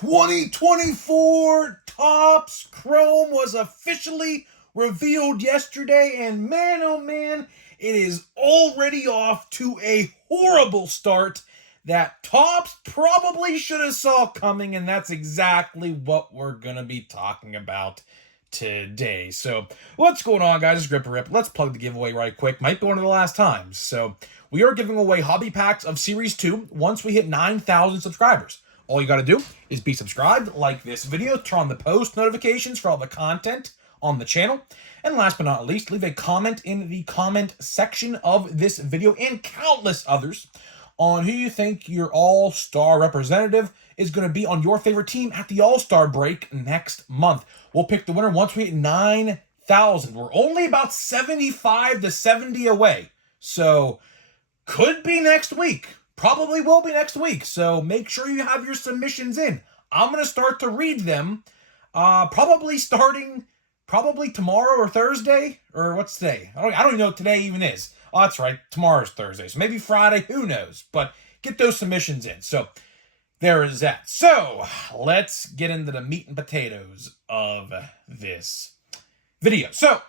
2024 Topps Chrome was officially revealed yesterday, and man, oh man, it is already off to a horrible start that Topps probably should have saw coming, and that's exactly what we're going to be talking about today. So, what's going on, guys? It's Gripper Rip. Let's plug the giveaway right quick. Might be one of the last times. So, we are giving away hobby packs of Series 2 once we hit 9,000 subscribers. All you got to do is be subscribed, like this video, turn on the post notifications for all the content on the channel, and last but not least, leave a comment in the comment section of this video and countless others on who you think your all-star representative is going to be on your favorite team at the All-Star break next month. We'll pick the winner once we hit 9,000. We're only about 75 to 70 away, so could be next week. Probably will be next week, so make sure you have your submissions in. I'm going to start to read them, probably tomorrow or Thursday, or what's today? I don't even know what today even is. Oh, that's right, tomorrow's Thursday, so maybe Friday, who knows? But get those submissions in. So there is that. So let's get into the meat and potatoes of this video. So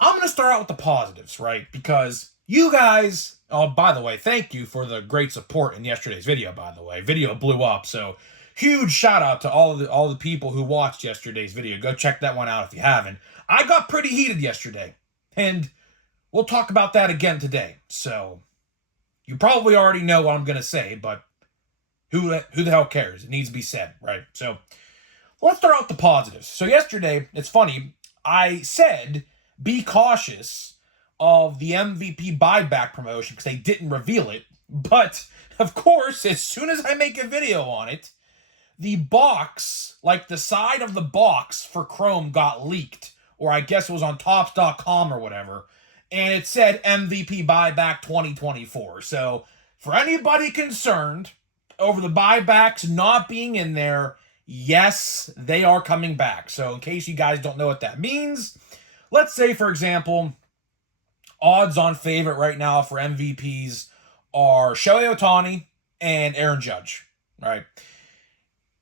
I'm going to start out with the positives, right? Because you guys, oh, by the way, thank you for the great support in yesterday's video, by the way. Video blew up, so huge shout out to all the people who watched yesterday's video. Go check that one out if you haven't. I got pretty heated yesterday, and we'll talk about that again today. So you probably already know what I'm going to say, but who the hell cares? It needs to be said, right? So let's start out with the positives. So yesterday, it's funny, I said be cautious of the MVP buyback promotion because they didn't reveal it. But, of course, as soon as I make a video on it, the box, like the side of the box for Chrome got leaked. Or I guess it was on Topps.com or whatever. And it said MVP buyback 2024. So, for anybody concerned over the buybacks not being in there, yes, they are coming back. So, in case you guys don't know what that means, let's say, for example, odds-on favorite right now for MVPs are Shohei Ohtani and Aaron Judge, right?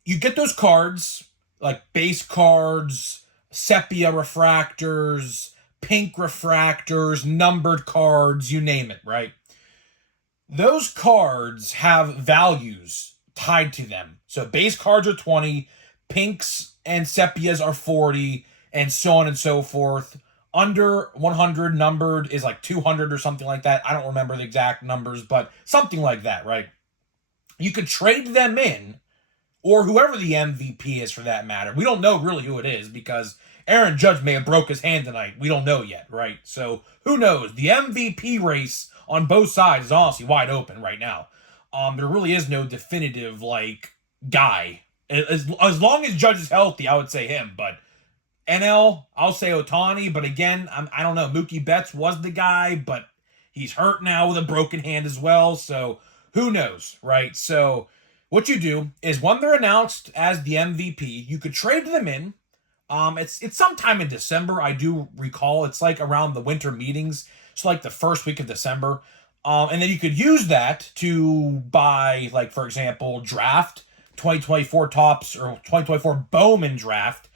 You get those cards, like base cards, sepia refractors, pink refractors, numbered cards, you name it, right? Those cards have values tied to them. So base cards are 20, pinks and sepias are 40, and so on and so forth. Under 100 numbered is like 200 or something like that. I don't remember the exact numbers, but something like that, right? You could trade them in, or whoever the MVP is for that matter. We don't know really who it is because Aaron Judge may have broke his hand tonight. We don't know yet, right? So who knows? The MVP race on both sides is honestly wide open right now. There really is no definitive, guy. As long as Judge is healthy, I would say him, but NL, I'll say Ohtani, but again, I don't know. Mookie Betts was the guy, but he's hurt now with a broken hand as well, so who knows, right? So what you do is when they're announced as the MVP, you could trade them in. It's sometime in December, I do recall. It's like around the winter meetings, so like the first week of December. And then you could use that to buy, like, for example, draft 2024 Topps or 2024 Bowman draft.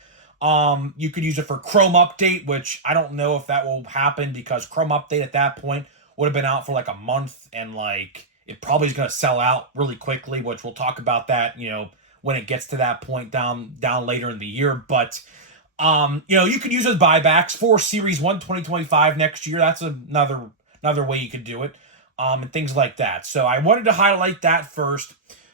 You could use it for Chrome Update, which I don't know if that will happen because Chrome Update at that point would have been out for like a month, and it probably is going to sell out really quickly, which we'll talk about that, when it gets to that point down later in the year. But, you could use those buybacks for Series 1 2025 next year. That's another way you could do it, and things like that. So I wanted to highlight that first,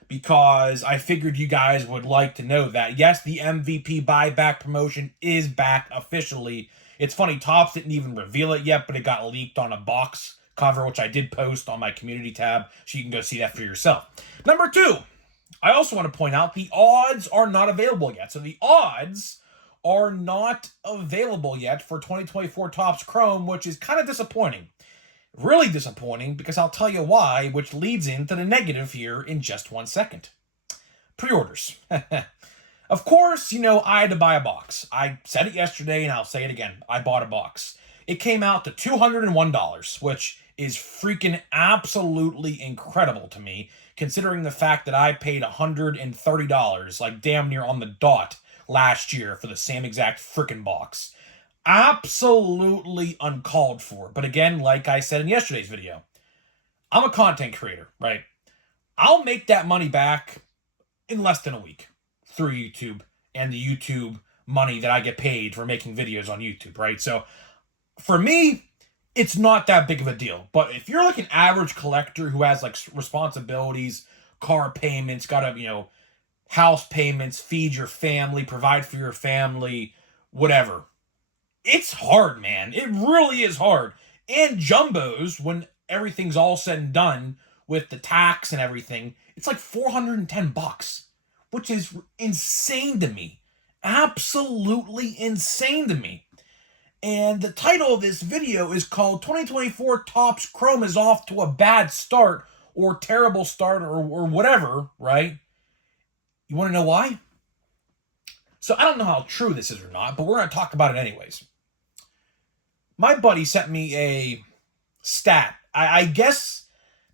because I figured you guys would like to know that. Yes, the MVP buyback promotion is back officially. It's funny, Topps didn't even reveal it yet, but it got leaked on a box cover, which I did post on my community tab, so you can go see that for yourself. Number 2, I also want to point out the odds are not available yet. So the odds are not available yet for 2024 Topps Chrome, which is kind of disappointing. Really disappointing, because I'll tell you why, which leads into the negative here in just 1 second. Pre-orders. Of course, I had to buy a box. I said it yesterday, and I'll say it again. I bought a box. It came out to $201, which is freaking absolutely incredible to me, considering the fact that I paid $130, like damn near on the dot, last year for the same exact frickin' box. Absolutely uncalled for. But again, like I said in yesterday's video, I'm a content creator, right? I'll make that money back in less than a week through YouTube and the YouTube money that I get paid for making videos on YouTube, right? So for me, it's not that big of a deal. But if you're like an average collector who has like responsibilities, car payments, gotta, house payments, feed your family, provide for your family, whatever. It's hard, man. It really is hard. And jumbos, when everything's all said and done with the tax and everything, it's like $410, which is insane to me. Absolutely insane to me. And the title of this video is called 2024 Topps Chrome is off to a bad start or terrible start or whatever, right? You want to know why? So I don't know how true this is or not, but we're going to talk about it anyways. My buddy sent me a stat. I guess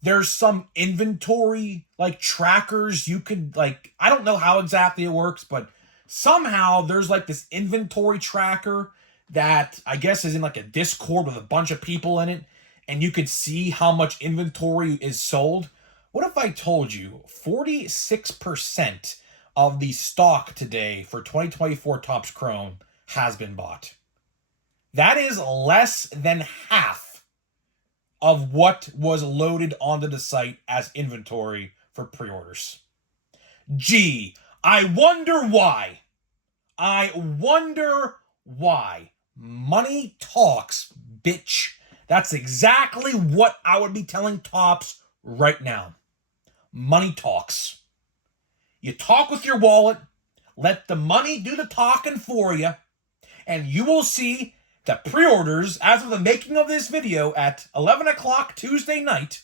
there's some inventory, like, trackers you could, like, I don't know how exactly it works, but somehow there's, like, this inventory tracker that I guess is in, like, a Discord with a bunch of people in it, and you could see how much inventory is sold. What if I told you 46% of the stock today for 2024 Topps Chrome has been bought? That is less than half of what was loaded onto the site as inventory for pre-orders. Gee, I wonder why. I wonder why. Money talks, bitch. That's exactly what I would be telling Topps right now. Money talks. You talk with your wallet, let the money do the talking for you, and you will see that pre-orders, as of the making of this video at 11 o'clock Tuesday night,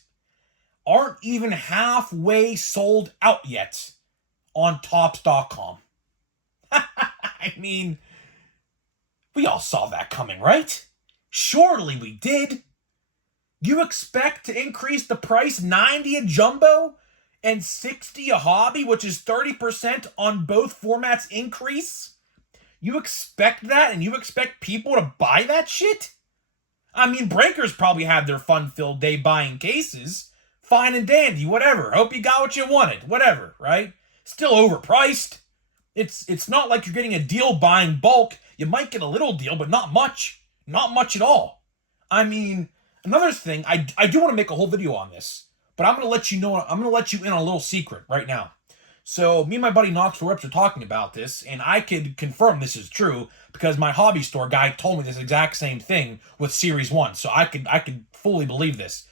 aren't even halfway sold out yet on Topps.com. I mean, we all saw that coming, right? Surely we did. You expect to increase the price 90 a jumbo and 60 a hobby, which is 30% on both formats increase? You expect that, and you expect people to buy that shit? I mean, breakers probably had their fun-filled day buying cases. Fine and dandy, whatever. Hope you got what you wanted, whatever, right? Still overpriced. It's not like you're getting a deal buying bulk. You might get a little deal, but not much. Not much at all. I mean, another thing, I do want to make a whole video on this, but I'm going to let you know, I'm going to let you in on a little secret right now. So me and my buddy Knoxville Rips are talking about this, and I could confirm this is true because my hobby store guy told me this exact same thing with Series 1, so I could fully believe this.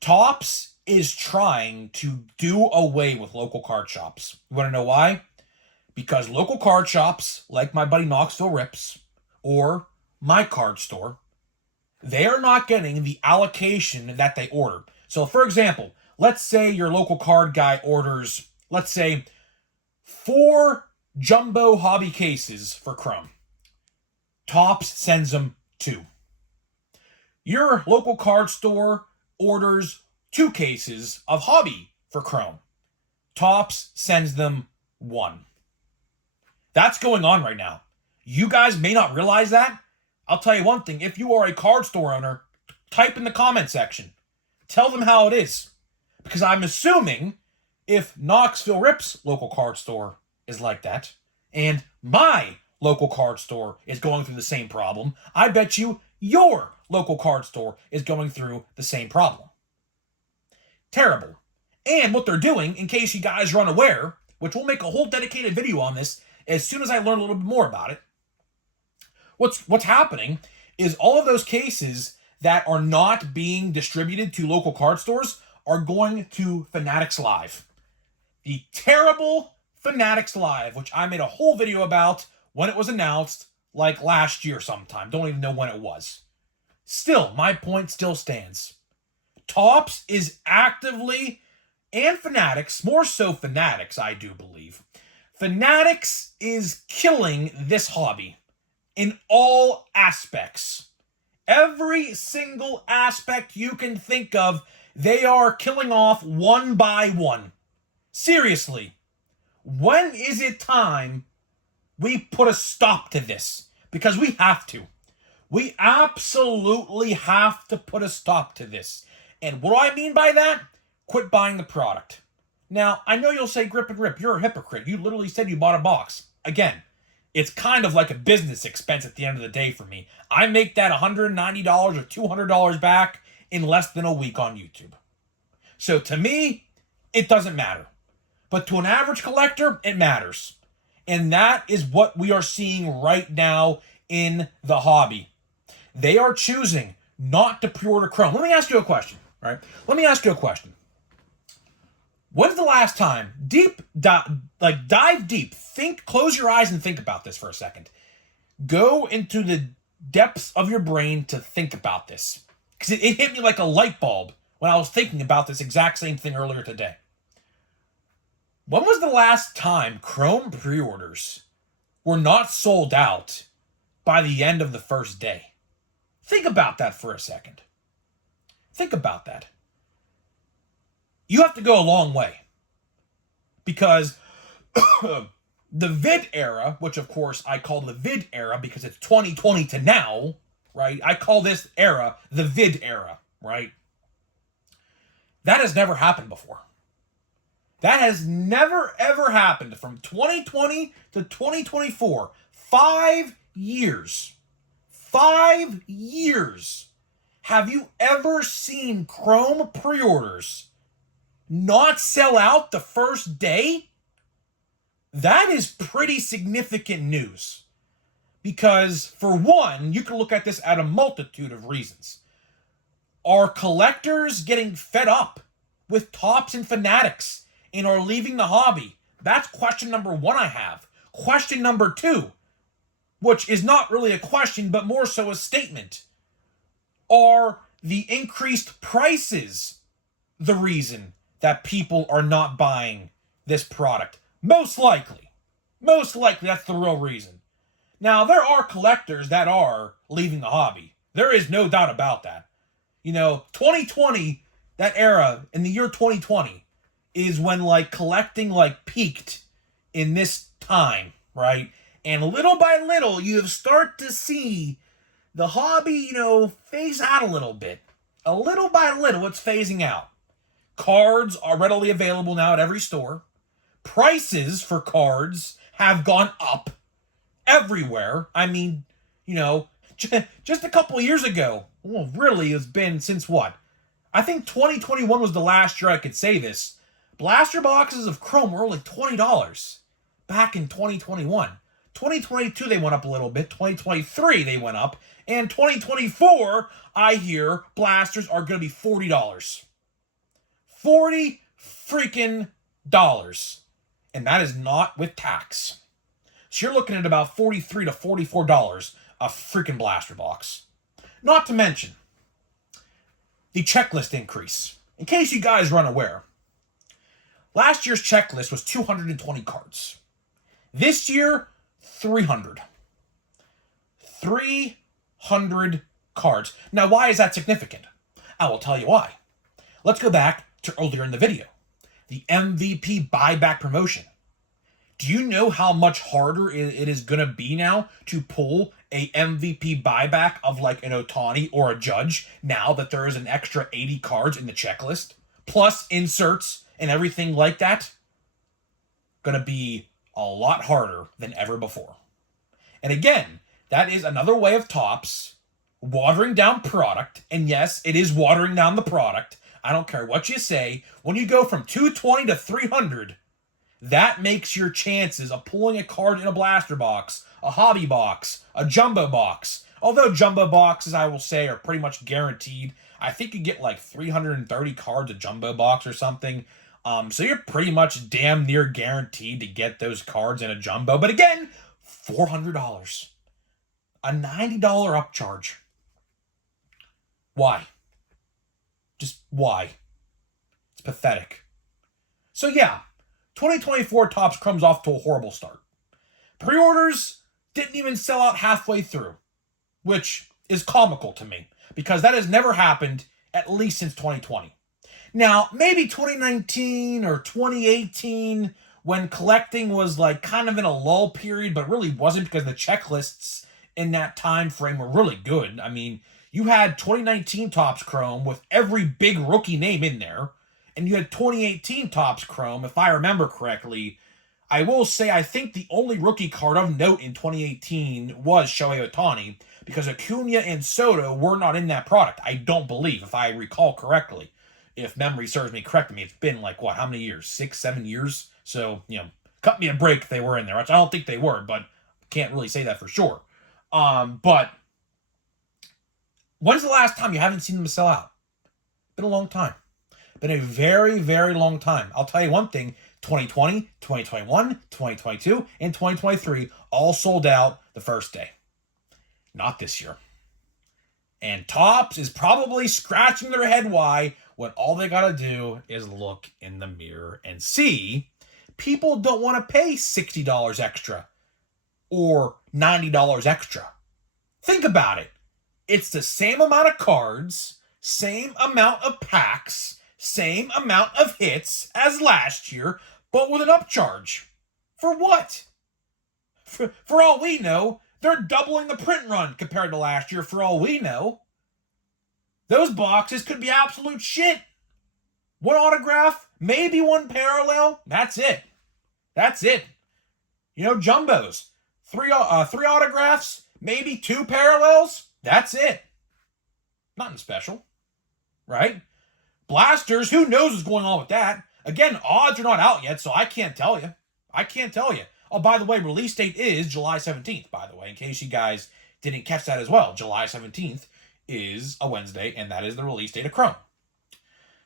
Topps is trying to do away with local card shops. You want to know why? Because local card shops, like my buddy Knoxville Rips, or my card store, they are not getting the allocation that they order. So for example, let's say your local card guy orders, let's say, 4 jumbo hobby cases for Chrome. Topps sends them 2. Your local card store orders 2 cases of hobby for Chrome. Topps sends them 1. That's going on right now. You guys may not realize that. I'll tell you one thing. If you are a card store owner, type in the comment section. Tell them how it is. Because I'm assuming if Knoxville Rips local card store is like that, and my local card store is going through the same problem, I bet you your local card store is going through the same problem. Terrible. And what they're doing, in case you guys are unaware, which we'll make a whole dedicated video on this as soon as I learn a little bit more about it, what's happening is all of those cases that are not being distributed to local card stores are going to Fanatics Live. The terrible Fanatics Live, which I made a whole video about when it was announced, like last year sometime. Don't even know when it was. Still, my point still stands. Topps is actively, and Fanatics, more so Fanatics, I do believe. Fanatics is killing this hobby in all aspects. Every single aspect you can think of, they are killing off one by one. Seriously, when is it time we put a stop to this? Because we have to. We absolutely have to put a stop to this. And what do I mean by that? Quit buying the product. Now, I know you'll say, Grip and Rip, you're a hypocrite. You literally said you bought a box. Again, it's kind of like a business expense at the end of the day for me. I make that $190 or $200 back in less than a week on YouTube. So to me, it doesn't matter. But to an average collector, it matters. And that is what we are seeing right now in the hobby. They are choosing not to pre-order Chrome. Let me ask you a question, right? Let me ask you a question. When's the last time, dive deep, close your eyes and think about this for a second. Go into the depths of your brain to think about this. Because it hit me like a light bulb when I was thinking about this exact same thing earlier today. When was the last time Chrome pre-orders were not sold out by the end of the first day? Think about that for a second. Think about that. You have to go a long way. Because the vid era, which of course I call the vid era because it's 2020 to now, right? I call this era the vid era, right? That has never happened before. That has never, ever happened from 2020 to 2024. 5 years. 5 years. Have you ever seen Chrome pre-orders not sell out the first day? That is pretty significant news. Because, for one, you can look at this at a multitude of reasons. Are collectors getting fed up with Topps and Fanatics and are leaving the hobby? That's question number one I have. Question number two, which is not really a question, but more so a statement. Are the increased prices the reason that people are not buying this product? Most likely. Most likely that's the real reason. Now, there are collectors that are leaving the hobby. There is no doubt about that. 2020, that era, in the year 2020, is when, collecting, peaked in this time, right? And little by little, you start to see the hobby, phase out a little bit. A little by little, it's phasing out. Cards are readily available now at every store. Prices for cards have gone up everywhere. I mean, just a couple years ago, well, really, it's been since what? I think 2021 was the last year I could say this. Blaster boxes of Chrome were only $20 back in 2021. 2022, they went up a little bit. 2023, they went up. And 2024, I hear blasters are going to be $40. $40 freaking dollars. And that is not with tax. So you're looking at about $43 to $44 a freaking blaster box. Not to mention the checklist increase. In case you guys are unaware, last year's checklist was 220 cards. This year, 300. 300 cards. Now, why is that significant? I will tell you why. Let's go back to earlier in the video. The MVP buyback promotion. Do you know how much harder it is going to be now to pull a MVP buyback of an Ohtani or a Judge now that there is an extra 80 cards in the checklist? Plus inserts and everything like that? Going to be a lot harder than ever before. And again, that is another way of Topps watering down product. And yes, it is watering down the product. I don't care what you say. When you go from 220 to 300, that makes your chances of pulling a card in a blaster box, a hobby box, a jumbo box. Although jumbo boxes, I will say, are pretty much guaranteed. I think you get 330 cards a jumbo box or something. So you're pretty much damn near guaranteed to get those cards in a jumbo. But again, $400. A $90 upcharge. Why? Just why? It's pathetic. So yeah, 2024 Topps comes off to a horrible start. Pre-orders didn't even sell out halfway through, which is comical to me, because that has never happened, at least since 2020. Now, maybe 2019 or 2018, when collecting was like kind of in a lull period, but really wasn't because the checklists in that time frame were really good. I mean, you had 2019 Topps Chrome with every big rookie name in there, and you had 2018 Topps Chrome, if I remember correctly. I will say I think the only rookie card of note in 2018 was Shohei Ohtani, because Acuna and Soto were not in that product. I don't believe, if I recall correctly. If memory serves me correct, I mean, it's been like, what, how many years? 6, 7 years? So, cut me a break if they were in there, which I don't think they were, but can't really say that for sure. But when's the last time you haven't seen them sell out? Been a long time. Been a very, very long time. I'll tell you one thing, 2020, 2021, 2022, and 2023 all sold out the first day. Not this year. And Topps is probably scratching their head why, when all they gotta do is look in the mirror and see people don't want to pay $60 extra or $90 extra. Think about it. It's the same amount of cards, same amount of packs, same amount of hits as last year, but with an upcharge. For what? For all we know, they're doubling the print run compared to last year, for all we know. Those boxes could be absolute shit. One autograph, maybe one parallel. That's it. That's it. Jumbos. Three autographs, maybe 2 parallels. That's it. Nothing special. Right? Blasters, who knows what's going on with that? Again, odds are not out yet, so I can't tell you. Oh, by the way, release date is July 17th, by the way, in case you guys didn't catch that as well. July 17th is a Wednesday, and that is the release date of Chrome.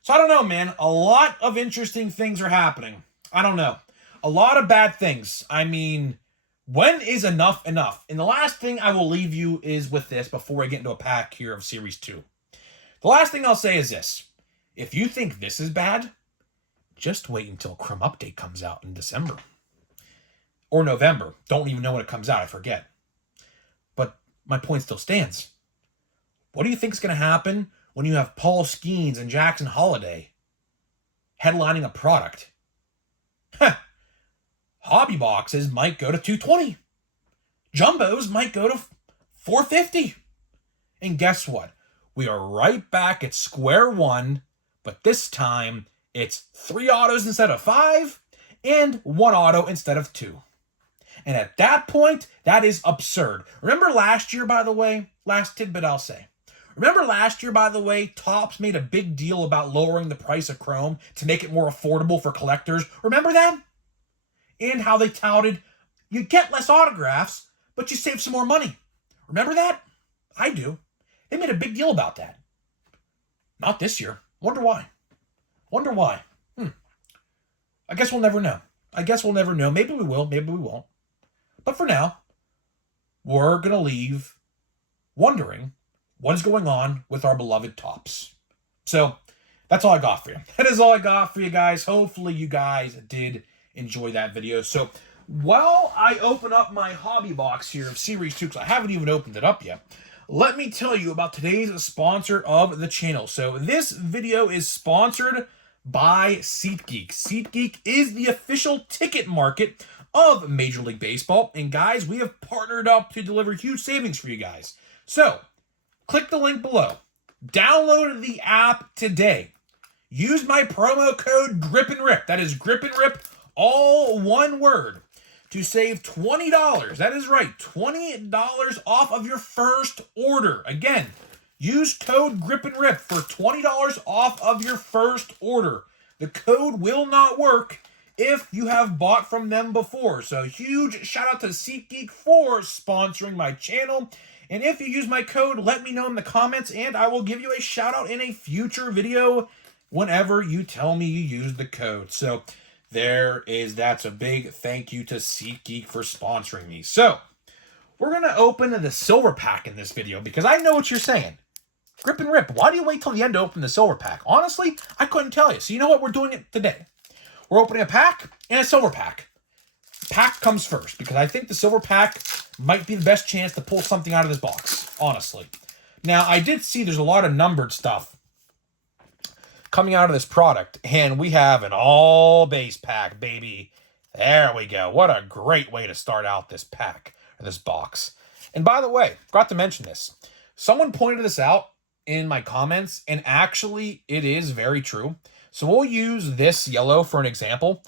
So I don't know, man. A lot of interesting things are happening. I don't know. A lot of bad things. I mean, when is enough enough? And the last thing I will leave you is with this before I get into a pack here of Series 2. The last thing I'll say is this. If you think this is bad, just wait until Chrome Update comes out in December. Or November. Don't even know when it comes out. I forget. But my point still stands. What do you think is going to happen when you have Paul Skeens and Jackson Holiday headlining a product? Hobby boxes might go to $220. Jumbos might go to $450. And guess what? We are right back at square one, but this time it's 3 autos instead of 5 and 1 auto instead of 2. And at that point, that is absurd. Remember last year, by the way, last tidbit I'll say. Remember last year, by the way, Topps made a big deal about lowering the price of Chrome to make it more affordable for collectors. Remember that? And how they touted, you get less autographs, but you save some more money. Remember that? I do. They made a big deal about that. Not this year. Wonder why. I guess we'll never know. Maybe we will, maybe we won't. But for now, we're going to leave wondering what is going on with our beloved Topps. So, that's all I got for you. That is all I got for you guys. Hopefully you guys did enjoy that video. So, while I open up my hobby box here of Series 2, because I haven't even opened it up yet, let me tell you about today's sponsor of the channel. So, this video is sponsored by SeatGeek. SeatGeek is the official ticket market of Major League Baseball. And guys, we have partnered up to deliver huge savings for you guys. So, click the link below. Download the app today. Use my promo code GRIPANDRIP. That is GRIP and RIP, all one word, to save $20. That is right, $20 off of your first order. Again, use code GRIPANDRIP for $20 off of your first order. The code will not work if you have bought from them before. So huge shout out to SeatGeek for sponsoring my channel. And if you use my code, let me know in the comments and I will give you a shout out in a future video whenever you tell me you use the code. So that's a big thank you to SeatGeek for sponsoring me. So we're going to open the silver pack in this video because I know what you're saying. Grip and rip. Why do you wait till the end to open the silver pack? Honestly, I couldn't tell you. So you know what? We're doing it today. We're opening a pack and a silver pack. Pack comes first because I think the silver pack might be the best chance to pull something out of this box, honestly. Now, I did see there's a lot of numbered stuff coming out of this product. And we have an all base pack, baby. There we go. What a great way to start out this pack, or this box. And by the way, forgot to mention this. Someone pointed this out in my comments, and actually it is very true. So we'll use this yellow for an example.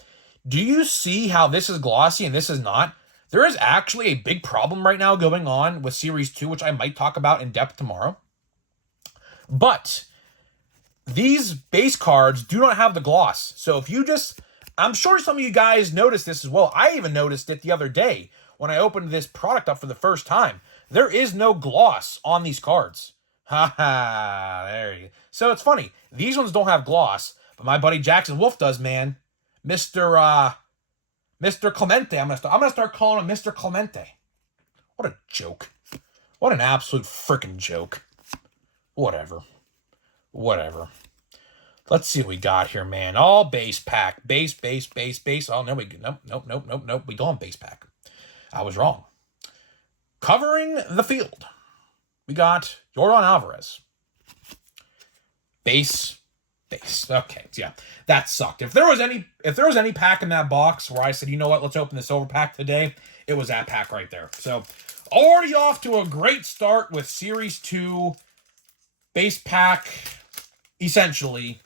Do you see how this is glossy and this is not? There is actually a big problem right now going on with Series 2, which I might talk about in depth tomorrow. But these base cards do not have the gloss. So if you just, I'm sure some of you guys noticed this as well. I even noticed it the other day when I opened this product up for the first time. There is no gloss on these cards. Ha ha, there you go. So it's funny. These ones don't have gloss, but my buddy Jackson Wolf does, man. Mr. Clemente. I'm gonna start calling him Mr. Clemente. What a joke. What an absolute freaking joke. Whatever. Let's see what we got here, man. All base pack. Base. Oh, no, nope. We go on base pack. I was wrong. Covering the field, we got Jordan Alvarez. Base. Okay, yeah, that sucked. If there was any pack in that box where I said, you know what, let's open this silver pack today, it was that pack right there. So already off to a great start with Series 2 base pack, essentially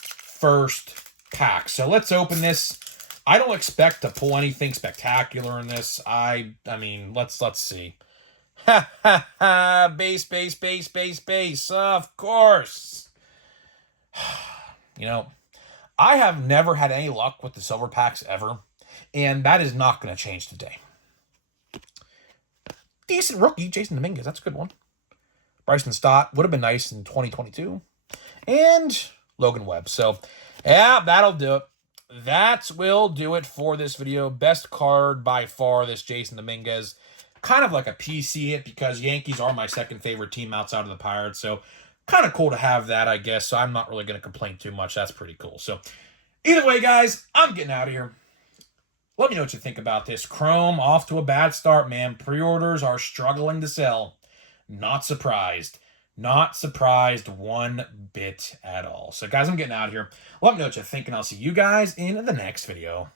first pack. So let's open this. I don't expect to pull anything spectacular in this. I mean, let's see. Ha ha ha! Base. Of course. You know, I have never had any luck with the silver packs ever, and that is not going to change today. Decent rookie, Jason Dominguez. That's a good one. Bryson Stott would have been nice in 2022. And Logan Webb. So, yeah, that'll do it. That will do it for this video. Best card by far, this Jason Dominguez. Kind of like a PC hit because Yankees are my second favorite team outside of the Pirates. So, kind of cool to have that, I guess. So, I'm not really going to complain too much. That's pretty cool. So, either way, guys, I'm getting out of here. Let me know what you think about this. Chrome off to a bad start, man. Pre-orders are struggling to sell. Not surprised. Not surprised one bit at all. So, guys, I'm getting out of here. Let me know what you think, and I'll see you guys in the next video.